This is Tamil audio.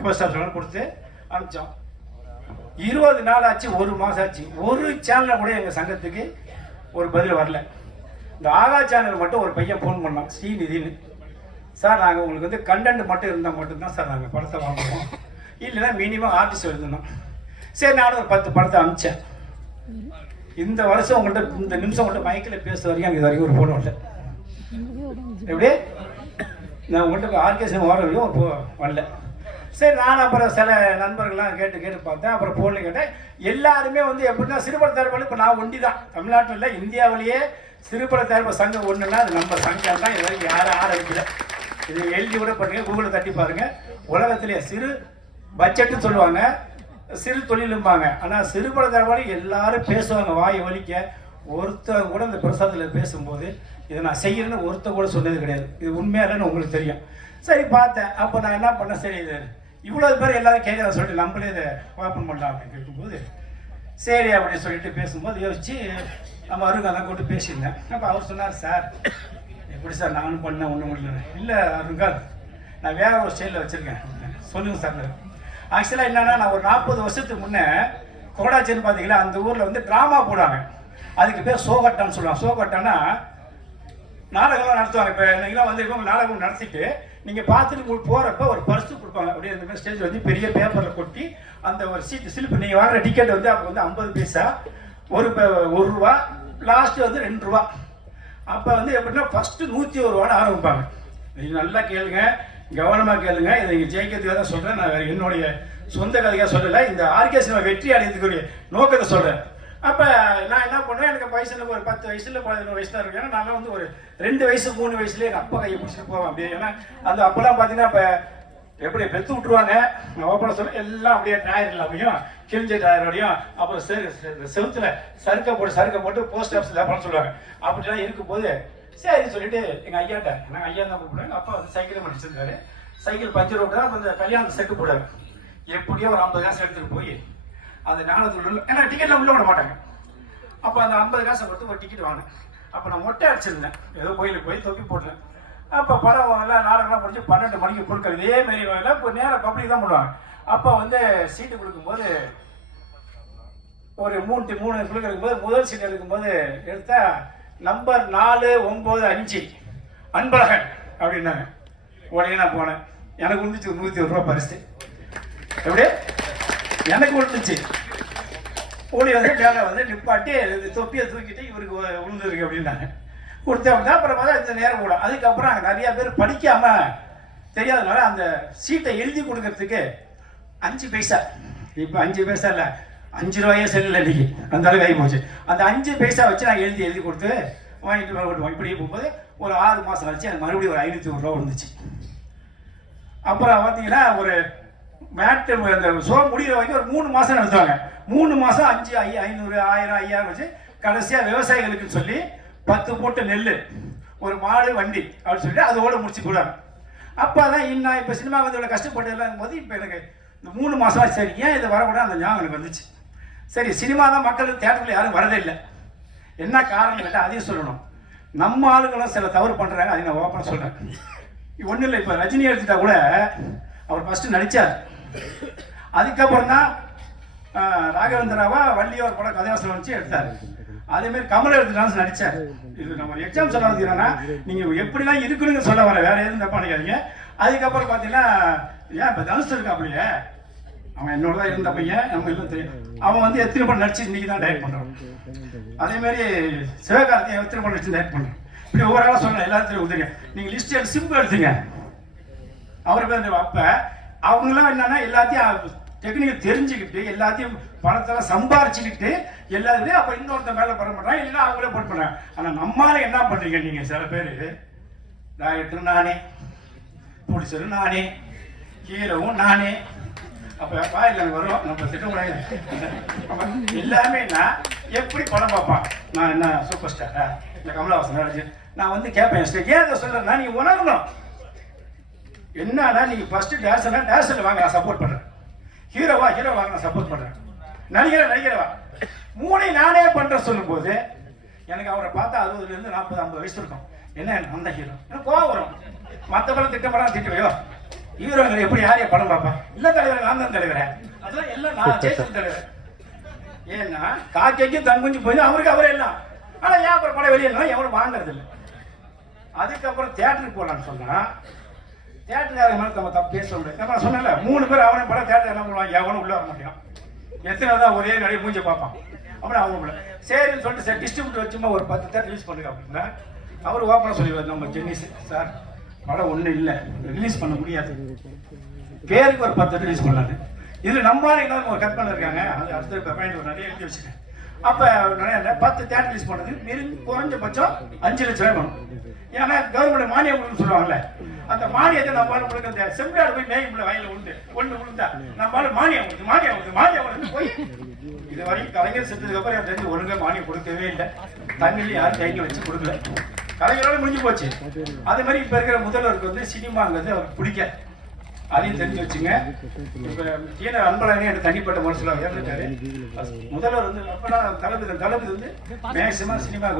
போஸ்ட் ஆஃபீஸ் கொடுத்து அனுப்பிச்சோம். 20 நாள் ஆச்சு, 1 மாதம் ஆச்சு. ஒரு சேனலில் கூட எங்கள் சங்கத்துக்கு ஒரு பதில் வரல. இந்த ஆகா சேனல் மட்டும் ஒரு பையன் ஃபோன் பண்ணான், ஸ்ரீநிதினு. சார் நாங்கள் உங்களுக்கு வந்து கண்டென்ட் மட்டும் இருந்தால் மட்டும்தான் சார் நாங்கள் படத்தை வாங்குவோம், இல்லைன்னா மினிமம் ஆர்டிஸ்ட் எழுதணும். சரி, நானும் ஒரு 10 படத்தை அனுப்பிச்சேன். இந்த வருஷம் உங்கள்கிட்ட இந்த நிமிஷம் உங்கள்கிட்ட மைக்கில் பேச வரைக்கும் எனக்கு இது வரைக்கும் ஒரு ஃபோன் வரல. எப்படி நான் உங்கள்கிட்ட ஆர்கேஷன் வர வரைக்கும் ஒரு வரல. சரி, நான் அப்புறம் சில நண்பர்கள்லாம் கேட்டு பார்த்தேன். அப்புறம் ஃபோனில் கேட்டேன். எல்லாருமே வந்து எப்படின்னா சிறுபட தயாரிப்பாளர் இப்போ நான் ஒண்டி தான் தமிழ்நாட்டில் இல்லை, இந்தியாவிலேயே சிறுபட தயாரிப்பு சங்கம் ஒன்றுன்னா அது நம்ம சங்கம் தான். இது வரைக்கும் யாரும் ஆரம்பிக்கல. இது எழுதி கூட பண்ணுங்க, கூகுளில் தட்டி பாருங்க. உலகத்திலேயே சிறு பட்ஜெட்டுன்னு சொல்லுவாங்க, சிறு தொழிலும்பாங்க. ஆனால் சிறுபட தயாரிப்பாளர் எல்லாரும் பேசுவாங்க வாயை வலிக்க. ஒருத்தர் கூட இந்த பிரசாதத்தில் பேசும்போது இதை நான் செய்யணும்னு ஒருத்தர் கூட சொன்னது கிடையாது. இது உண்மையாலன்னு உங்களுக்கு தெரியும். சரி பார்த்தேன். அப்போ நான் என்ன பண்ணேன், சரி இது இவ்வளோ பேர் எல்லாரும் கேட்குறத சொல்லிட்டு நம்மளே இதை ஓப்பன் பண்ணலாம் அப்படின்னு கேட்கும்போது சரி அப்படின்னு சொல்லிட்டு பேசும்போது யோசிச்சு நம்ம அருங்காதான் கூட்டு பேசியிருந்தேன். அப்போ அவர் சொன்னார், சார் எப்படி சார் நானும் பண்ணேன் ஒன்றும் முடியல. இல்லை அருங்கால், நான் வேற ஒரு ஸ்டைலில் வச்சுருக்கேன். சொல்லுங்கள் சார். ஆக்சுவலாக என்னன்னா, நான் ஒரு 40 வருஷத்துக்கு முன்னே கோடாச்சின்னு பார்த்தீங்களா, அந்த ஊரில் வந்து ட்ராமா போடுவாங்க. அதுக்கு பேர் சோகட்டான்னு சொல்லுவாங்க. சோகட்டான்னா நாடகம்லாம் நடத்துவாங்க. இப்போ நீங்களாம் வந்து நாடகம் நடத்திட்டு நீங்கள் பார்த்துட்டு போகிறப்ப ஒரு பரிசு கொடுப்பாங்க. அப்படியே இந்த மாதிரி ஸ்டேஜில் வந்து பெரிய பேப்பரில் கொட்டி அந்த ஒரு சீட்டு சிலிப்பு நீங்கள் வாங்குற டிக்கெட் வந்து அப்போ வந்து 50 பைசா, ஒரு ரூபா, லாஸ்ட்டு வந்து 2 ரூபா. அப்போ வந்து எப்படின்னா ஃபஸ்ட்டு 101 ரூபான்னு ஆரம்பிப்பாங்க. நீங்கள் நல்லா கேளுங்க, கவனமாக கேளுங்க. இதை நீங்கள் ஜெயிக்கிறதுக்காக தான் சொல்கிறேன். நான் என்னுடைய சொந்த கதையாக சொல்லலை, இந்த ஆர்கே சினிமா வெற்றி அடையதுக்குரிய நோக்கத்தை சொல்கிறேன். அப்போ நான் என்ன பண்ணுவேன், எனக்கு வயசில் ஒரு 10 வயசுல 11 வயசு தான் இருக்கேன். நான் வந்து ஒரு 2 வயசு 3 வயசுலேயே எங்கள் அப்பா கையை பிடிச்சிட்டு போவேன் அப்படியே. ஏன்னா அந்த அப்போலாம் பார்த்தீங்கன்னா இப்போ எப்படி பெற்று விட்டுருவாங்க, ஓப்பனை சொல்ல எல்லாம் அப்படியே டயர் இல்லாமையும் கிழிஞ்ச டயரோடையும் அப்புறம் செவுத்துல சறுக்க போட்டு போஸ்ட் ஆஃபீஸில் பண்ண சொல்லுவாங்க. அப்படிலாம் இருக்கும்போது சரி சொல்லிட்டு எங்கள் ஐயாட்ட, நாங்கள் ஐயா தான் கூப்பிடுவாங்க. அப்பா வந்து சைக்கிள் பண்ணிச்சிருந்தாரு. சைக்கிள் பஞ்சர் ஓட்டுறா, கொஞ்சம் கல்யாணம் செட்டு போடுவாங்க. எப்படியோ ஒரு 50 காசு எடுத்துகிட்டு போய் அந்த ஞானத்துக்குள்ள, ஏன்னா டிக்கெட்லாம் உள்ள விட மாட்டாங்க. அப்போ அந்த 50 காசை கொடுத்து ஒரு டிக்கெட் வாங்கினேன். அப்போ நான் மொட்டை அடிச்சிருந்தேன், ஏதோ கோயிலுக்கு போய் தொப்பி போட்டேன். அப்போ படம் எல்லாம் நாடகம்லாம் முடிஞ்சு 12 மணிக்கு கொடுக்குறது. இதே மாரி எல்லாம் இப்போ நேரம் பப்ளிக் தான் பண்ணுவாங்க. அப்போ வந்து சீட்டு கொடுக்கும்போது ஒரு 3 கொடுக்கும்போது முதல் சீட் எடுக்கும்போது எடுத்தா நம்பர் 495 அன்பழகன் அப்படின்னாங்க. உடனே நான் போனேன். எனக்கு விழுந்துச்சு 101 ரூபா பரிசு. எப்படி எனக்கு விழுந்துச்சு. ஓடி வந்து மேலே வந்து நிப்பாட்டி தொப்பியை தூக்கிட்டு இவருக்கு விழுந்துருக்கு அப்படின்னாங்க. கொடுத்தேன் அப்படின்னா அப்புறம் பார்த்தா இந்த நேரம் கூட. அதுக்கப்புறம் அங்கே நிறையா பேர் படிக்காமல் தெரியாதனால அந்த சீட்டை எழுதி கொடுக்கறதுக்கு 5 பைசா, இப்போ 5 பைசா இல்லை 5 ரூபாயே செல்லில் இன்னைக்கு அந்த அளவுக்கு ஆகி போச்சு. அந்த 5 பைசா வச்சு நான் எழுதி கொடுத்து வாங்கிட்டு விட்டுவோம். இப்படி போகும்போது ஒரு 6 மாதம் கழிச்சு எனக்கு மறுபடியும் ஒரு 501 ரூபா வந்துச்சு. அப்புறம் பார்த்தீங்கன்னா ஒரு மேட்டு அந்த ஷோ முடிகிற வரைக்கும் ஒரு 3 மாதம் நடத்துவாங்க. 3 மாதம் 500, 500, 1000, 5000 வச்சு கடைசியாக விவசாயிகளுக்குன்னு சொல்லி 10 போட்டு நெல், ஒரு மாடு, வண்டி அப்படின்னு சொல்லிட்டு அதோட முடிச்சு போடுவாங்க. அப்போ தான் இன்னும் இப்போ சினிமா வந்து இவ்வளோ கஷ்டப்பட்டதெல்லாம் போது இப்போ எனக்கு இந்த 3 மாதம் சரி ஏன் இதை வரக்கூடாது அந்த ஞாபகம் எனக்கு வந்துச்சு. சரி, சினிமா தான் மக்கள் தேட்டரில் யாரும் வரதே இல்லை. என்ன காரணம் கேட்டால் அதையும் சொல்லணும். நம்ம ஆளுங்களும் சில தவறு பண்ணுறாங்க, அதை நான் ஓப்பனாக சொல்கிறேன். ஒன்றும் இல்லை, இப்போ ரஜினி எடுத்துட்டா கூட அவர் ஃபஸ்ட்டு நடித்தார். அதுக்கப்புறம் தான் ராகவேந்திராவா வள்ளியோ ஒரு படம் கதைவாசனம் வச்சு எடுத்தார். அதேமாதிரி கமல் எடுத்துட்டாலும் நடித்தார். இது நம்ம எக்ஸாம் சொல்ல வந்துக்கிறோன்னா நீங்கள் எப்படிலாம் இருக்கணுங்க சொல்ல வர, வேறு எதுவும் தப்பா நினைக்காதீங்க. அதுக்கப்புறம் பார்த்தீங்கன்னா ஏன் இப்போ தனுஷ் இருக்கா அப்படியே, அவன் என்னோட தான் இருந்த பையன், நம்ம எல்லாம் தெரியும். அவன் வந்து எத்தனை படம் நடிச்சு இன்னைக்கு தான் டைரக்ட் பண்ணுறான். அதேமாதிரி சிவகார்த்திகேயன் எத்தனை படம் நடிச்சு டைரக்ட் பண்ணுறான். இப்படி ஒவ்வொரு ஆளாக சொல்லலாம், எல்லாத்தையும் உதவிங்க. நீங்கள் லிஸ்ட் எடுத்து சிம்பு எடுத்துங்க, அவர் பேர். அப்போ அவங்களாம் என்னன்னா எல்லாத்தையும் டெக்னிக்கல் தெரிஞ்சுக்கிட்டு எல்லாத்தையும் பணத்தெல்லாம் சம்பாரிச்சுக்கிட்டு எல்லாத்தையும் அப்போ இன்னொருத்த மேலே பண்ண மாட்டாங்க, இல்லைன்னா அவங்களே போட்டு பண்ணுறாங்க. ஆனால் நம்மளால என்ன பண்ணுறீங்க நீங்கள், சில பேர் டைரக்டர் நானே, ப்ரொடியூசரும் நானே, ஹீரோவும் நானே. அப்போ வாயில் வரும் நம்ம திட்டக்கூடாது. எல்லாமே நான் எப்படி படம் பார்ப்பான், நான் என்ன சூப்பர் ஸ்டாரா இல்லை கமலஹாசன், நான் வந்து கேட்பேன். ஏன் அதை சொல்கிறேன்னா நீங்கள் உணரணும். என்னன்னா நீங்கள் ஃபஸ்ட்டு டேரக்டர் வாங்க, நான் சப்போர்ட் பண்ணுறேன். ஹீரோ வாங்க, நான் சப்போர்ட் பண்ணுறேன். நடிகரவா 3 நானே பண்ணுறேன் சொல்லும்போது எனக்கு அவரை பார்த்தா 60 40 50 வயசு இருக்கும். என்ன அந்த ஹீரோ எனக்கு கோவம் வரும். மற்ற படம் திட்டப்படம் திட்டுவையோ ஹீரோங்க எப்படி யாரைய படம் பார்ப்பேன்? இல்ல தலைவர், நான் தான் தலைவரே. அதெல்லாம் எல்லாம் நான் ஜெயிச்ச தலைவர். ஏன்னா காக்கைக்கும் தன் குஞ்சு போய் அவருக்கு அவரே எல்லாம். ஆனா ஏன் அப்புறம் படம் வெளியே எவனும் வாங்குறது இல்லை. அதுக்கப்புறம் தியேட்டருக்கு போகலான்னு சொன்னா தியேட்டருக்காரங்க மேலே நம்ம தப்பு பேச முடியாது. நான் சொன்னேன்ல 3 பேர் அவனை படம் தியேட்டர் என்ன பண்ணுவாங்க, எவனும் உள்ள வர மாட்டான். எத்தனை தான் ஒரே நிறைய மூஞ்ச பார்ப்பான். அப்புறம் அவங்க சரின்னு சொல்லிட்டு சார் டிஸ்ட்ரிபியூட்டர் வச்சுமா ஒரு 10 தேட்டர் ரிலீஸ் பண்ணுங்க அப்படின்னா அவர் ஓப்பனாக சொல்லிடுவார், நம்ம ஜென்னிஸ் சார் படம் ஒன்றும் இல்லை, ரிலீஸ் பண்ண முடியாது, பேருக்கு ஒரு 10 ரிலீஸ் பண்ணாது. இதில் நம்ம இன்னொரு ஒரு கற்பனை இருக்காங்க, அது அடுத்த பாயிண்ட் நிறைய எழுதி வச்சுட்டேன். அப்போ நிறைய 10 தேட்டர் ரிலீஸ் பண்ணுறது குறைஞ்சபட்சம் 5 லட்சம் ரூபாய் வேணும். ஏன்னா கவர்மெண்ட் மானியம் கொடுன்னு சொல்லுவாங்கல்ல, அந்த மானியத்தை நம்மளால உங்களுக்கு அந்த செம்பிளாடு போய் மேய்க்குள்ள வயலில் ஒன்று விழுந்தா நம்மளால மானியம் கொடுத்து போய் இது வரைக்கும் கலைஞர் செஞ்சதுக்கு அப்புறம் என் தெரிஞ்சு ஒழுங்கா மானியம் கொடுக்கவே இல்லை. தண்ணியில் யாரும் கையில் வச்சு கொடுக்கல, கலைஞரோட முடிஞ்சு போச்சு. அதே மாதிரி இப்போ இருக்கிற முதல்வருக்கு வந்து சினிமாங்கிறது அவருக்கு பிடிக்காது, அதையும் தெரிஞ்சு வச்சுங்க. இப்போ கீழே அன்பழகனே எனக்கு தனிப்பட்ட மனசுல இறந்துட்டாரு. முதல்வர் வந்து அப்பெல்லாம் தளபதி வந்து மேக்சிமம் சினிமா